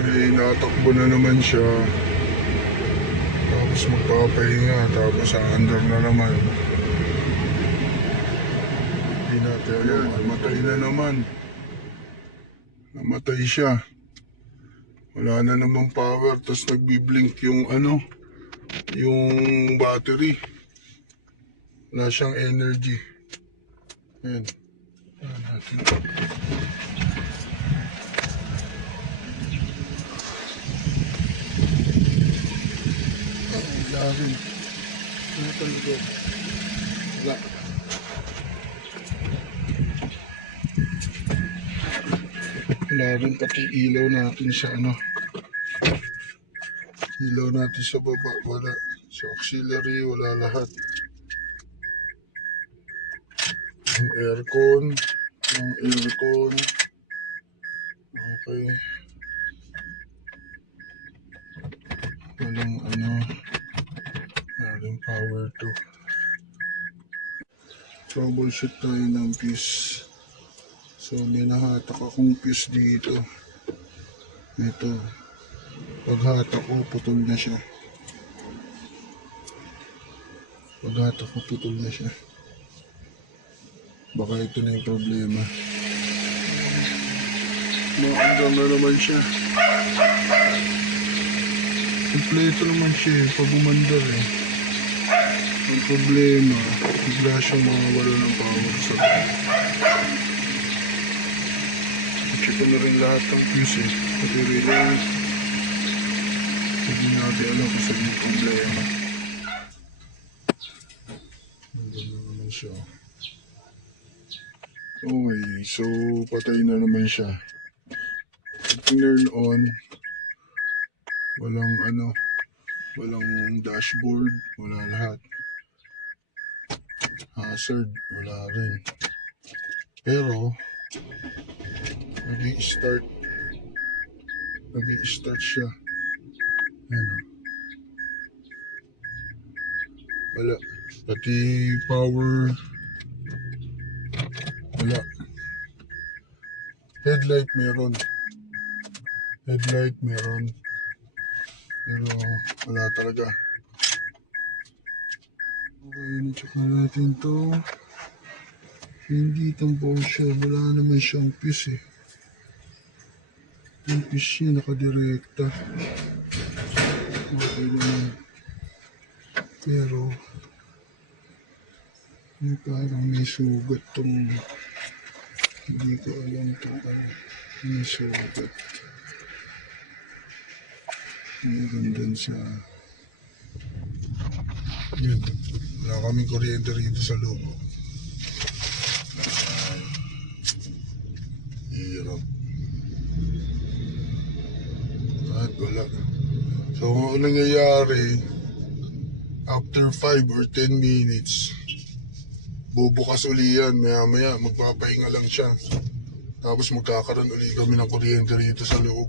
Okay, natakbo na naman siya. Tapos magpapahinga, tapos under na naman. Hindi natin alam, namatay na naman. Namatay siya. Wala na namang power, tapos nagbiblink yung yung battery. Wala siyang energy. Ayan. Ayan natin. Wala rin. Wala talaga. Wala. Wala rin, pati ilaw natin sa ilaw natin sa baba. Wala. Sa auxiliary, wala lahat. Yung aircon. Okay. Walang walang power to. Troubleshoot tayo ng fuse. So may nahatak akong fuse dito. Ito. Paghatak ko, putol na siya. Baka ito na yung problema. Maandang na naman siya. Kompleto naman siya pag umandar Ang problema, bigla siyang mawawala ng power sa check ko na rin lahat ng fuse pati relay. Hindi natin alam kung saan yung problema. Nandun na naman siya. Okay, so patay na naman siya. Turn on. Walang dashboard, wala lahat. Hazard, wala rin. Pero nag-i-start siya. Wala. Pati power, wala. Headlight meron. Pero wala talaga. Okay, na-check na natin to. Hindi tampo siya. Wala naman siyang fuse Yung fuse niya nakadirekta. Okay naman. Pero parang may sugat tong, hindi ko alam tong may sugat. Meron sa yun. Wala kaming kuryente rito sa loob. Hirap. At wala. So kung nangyayari, after 5 or 10 minutes, bubukas uli yan. Maya magpapahinga lang siya. Tapos magkakaroon uli kami ng kuryente rito sa loob.